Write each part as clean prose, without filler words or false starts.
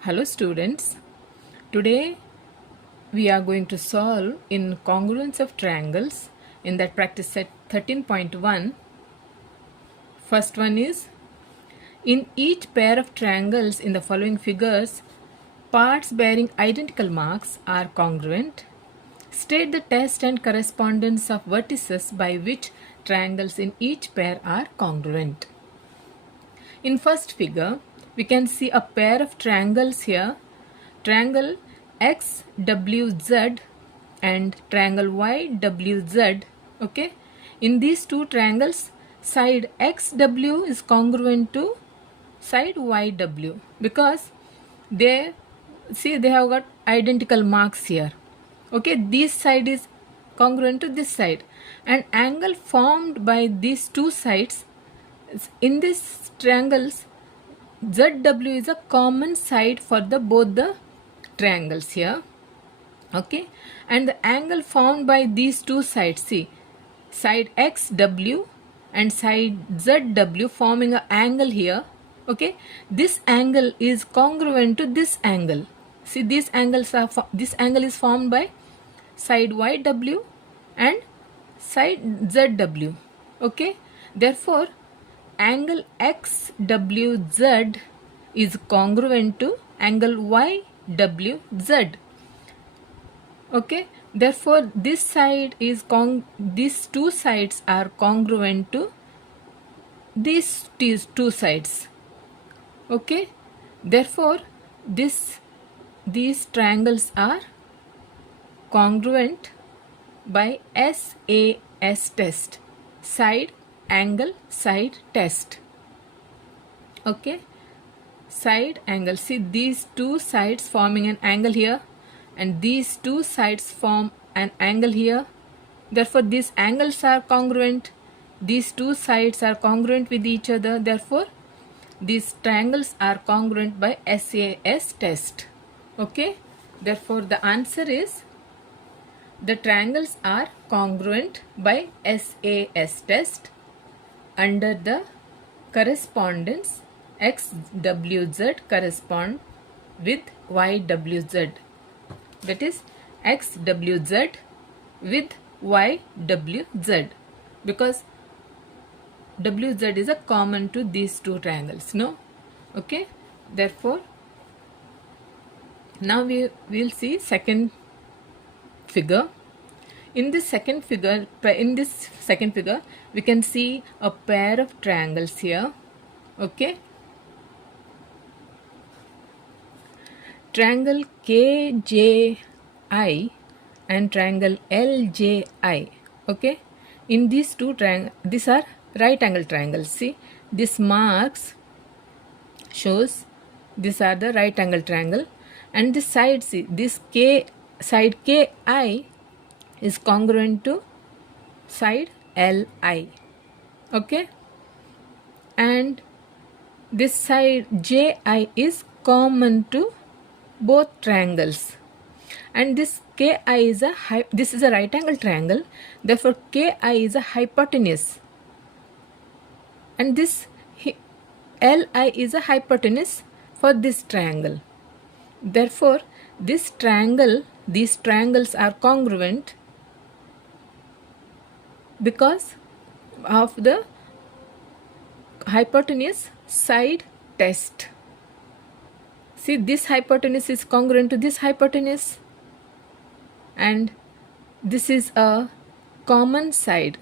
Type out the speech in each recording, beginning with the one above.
Hello students, today we are going to solve in congruence of triangles in that practice set 13.1. First one is, in each pair of triangles in the following figures, parts bearing identical marks are congruent. State the test and correspondence of vertices by which triangles in each pair are congruent. In first figure, we can see a pair of triangles here, triangle XWZ and triangle YWZ. Okay, in these two triangles, side XW is congruent to side YW because they have got identical marks here. Okay, this side is congruent to this side, and angle formed by these two sides in these triangles, ZW is a common side for both the triangles here. Okay, and the angle formed by these two sides, see, side XW and side ZW forming an angle here. Okay, this angle is congruent to this angle. See, these angles are this angle is formed by side YW and side ZW. Okay, therefore angle XWZ is congruent to angle YWZ. Okay, therefore this side is these two sides are congruent to these two sides. Okay, therefore these triangles are congruent by SAS test, side angle side test. Okay, side angle, see, these two sides forming an angle here and these two sides form an angle here. Therefore these angles are congruent, these two sides are congruent with each other. Therefore these triangles are congruent by SAS test. Okay, therefore the answer is the triangles are congruent by SAS test under the correspondence XWZ correspond with YWZ, that is XWZ with YWZ, because WZ is a common to these two triangles, no? Okay, therefore now we will see second figure. In this second figure, we can see a pair of triangles here. Okay, triangle KJI and triangle LJI. Okay, in these two triangles, these are right angle triangles. See, this marks shows these are the right angle triangle, and this side, see, this side KI is congruent to side LI. Okay, and this side JI is common to both triangles, and this KI is this is a right angle triangle, therefore KI is a hypotenuse, and this LI is a hypotenuse for this triangle. Therefore these triangles are congruent because of the hypotenuse side test. See, this hypotenuse is congruent to this hypotenuse, and this is a common side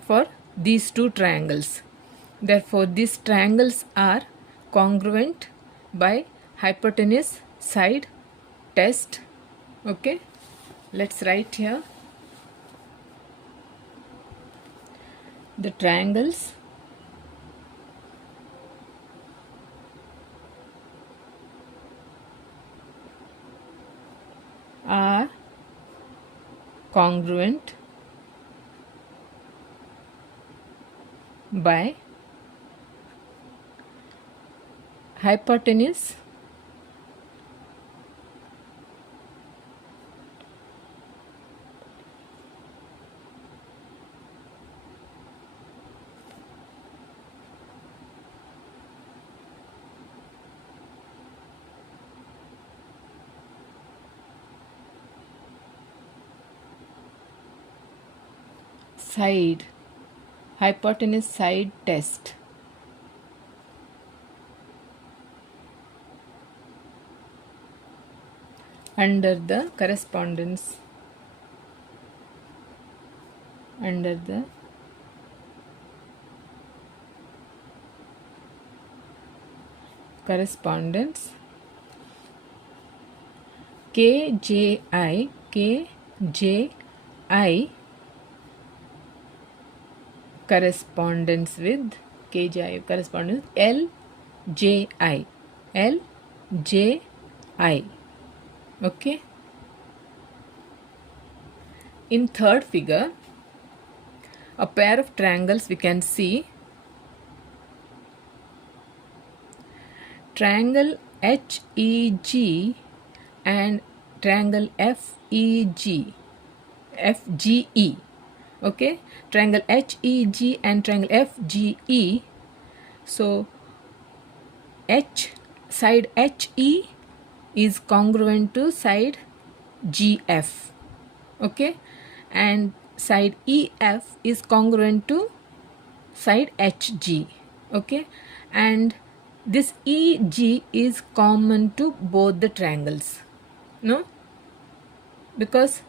for these two triangles. Therefore these triangles are congruent by hypotenuse side test. Okay, let's write here the triangles are congruent by hypotenuse side, hypotenuse side test. Under the correspondence, under the correspondence, KJI correspondence with KJI correspondence LJI. Okay. In third figure, a pair of triangles we can see. Triangle HEG and triangle FGE. Okay, triangle HEG and triangle FGE. So side HE is congruent to side GF. Okay, and side EF is congruent to side HG. Okay, and this EG is common to both the triangles. No, because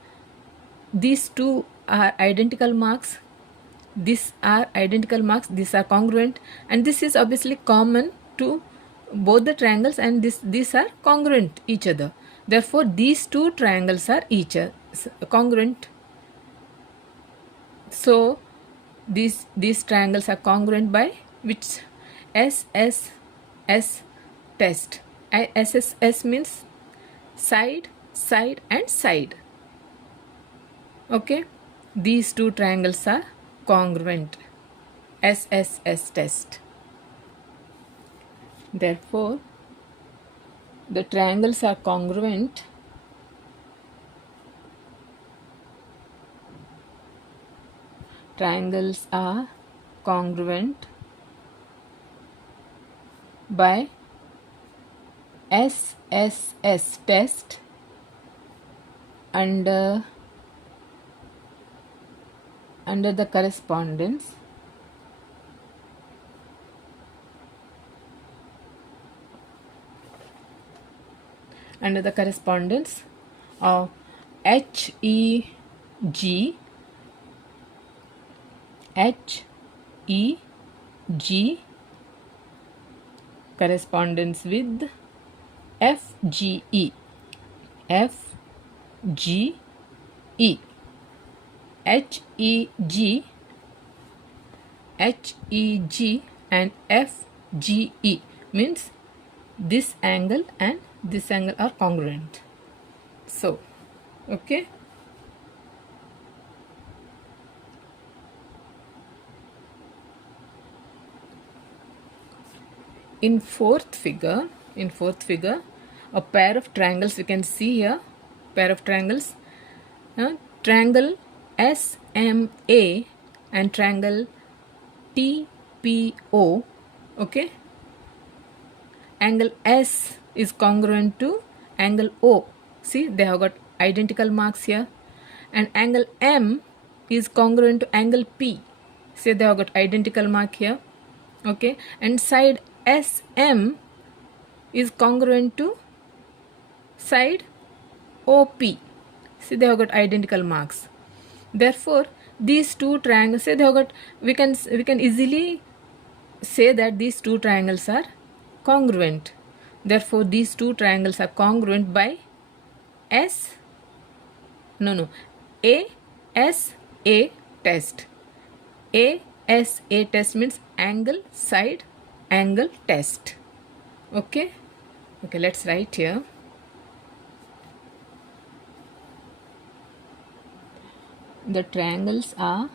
these two are identical marks, these are identical marks, these are congruent, and this is obviously common to both the triangles, and these are congruent each other. Therefore these two triangles are each other congruent. So these triangles are congruent by which? SSS test. SSS means side, side and side. Okay, these two triangles are congruent. SSS test. Therefore the triangles are congruent by SSS test under the correspondence of HEG correspondence with FGE HEG and FGE means this angle and this angle are congruent. So okay, in fourth figure, a pair of triangles we can see here. Pair of triangles, triangle SMA and triangle TPO. Okay, angle S is congruent to angle O. See, they have got identical marks here. And angle M is congruent to angle P. See, they have got identical mark here. Okay, and side SM is congruent to side OP. See, they have got identical marks. Therefore these two triangles, say they have got, we can easily say that these two triangles are congruent. Therefore these two triangles are congruent by ASA test. ASA test means angle side angle test. Okay, let's write here. The triangles are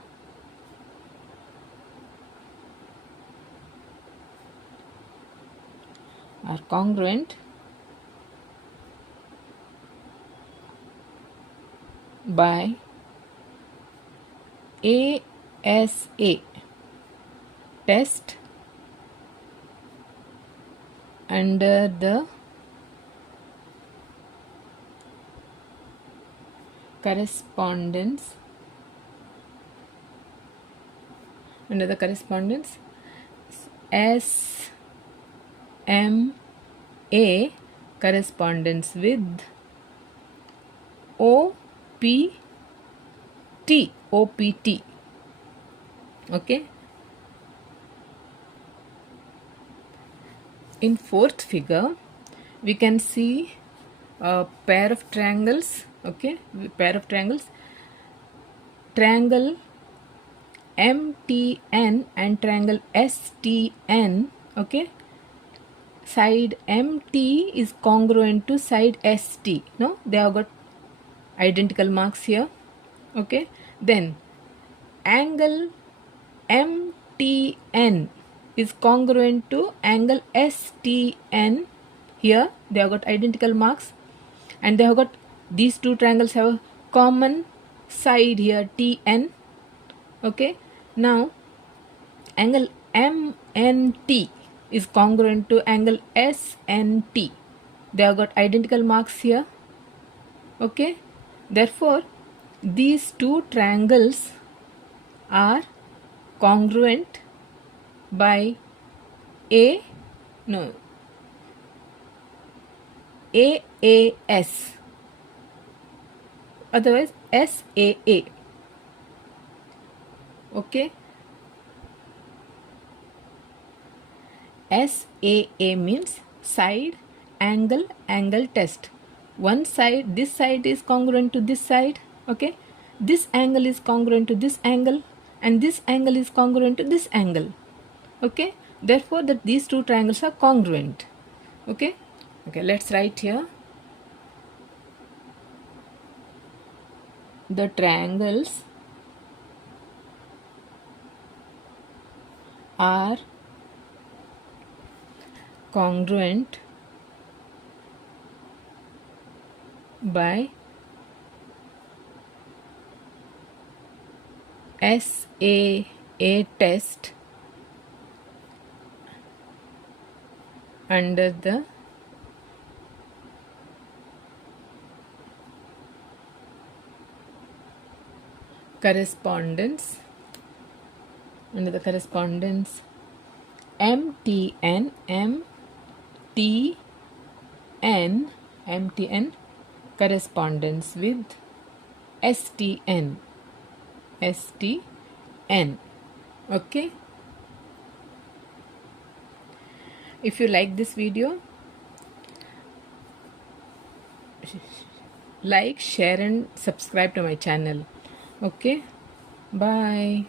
congruent by ASA test under the correspondence under the correspondence, S M A correspondence with O P T. Okay. In fourth figure, we can see a pair of triangles. Okay, pair of triangles. Triangle MTN and triangle STN. Okay, side MT is congruent to side ST. No, they have got identical marks here. Okay, then angle MTN is congruent to angle STN. Here they have got identical marks, and they have got, these two triangles have a common side here, TN. Okay, now angle MNT is congruent to angle SNT. They have got identical marks here. Okay, therefore these two triangles are congruent by AAS, otherwise SAA. Okay, SAA means side angle test. One side, this side is congruent to this side. Okay, this angle is congruent to this angle, and this angle is congruent to this angle. Okay, therefore that these two triangles are congruent. Okay, let's write here. The triangles are congruent by SAA test under the correspondence MTN correspondence with STN. Okay, if you like this video, like, share and subscribe to my channel. Okay, bye.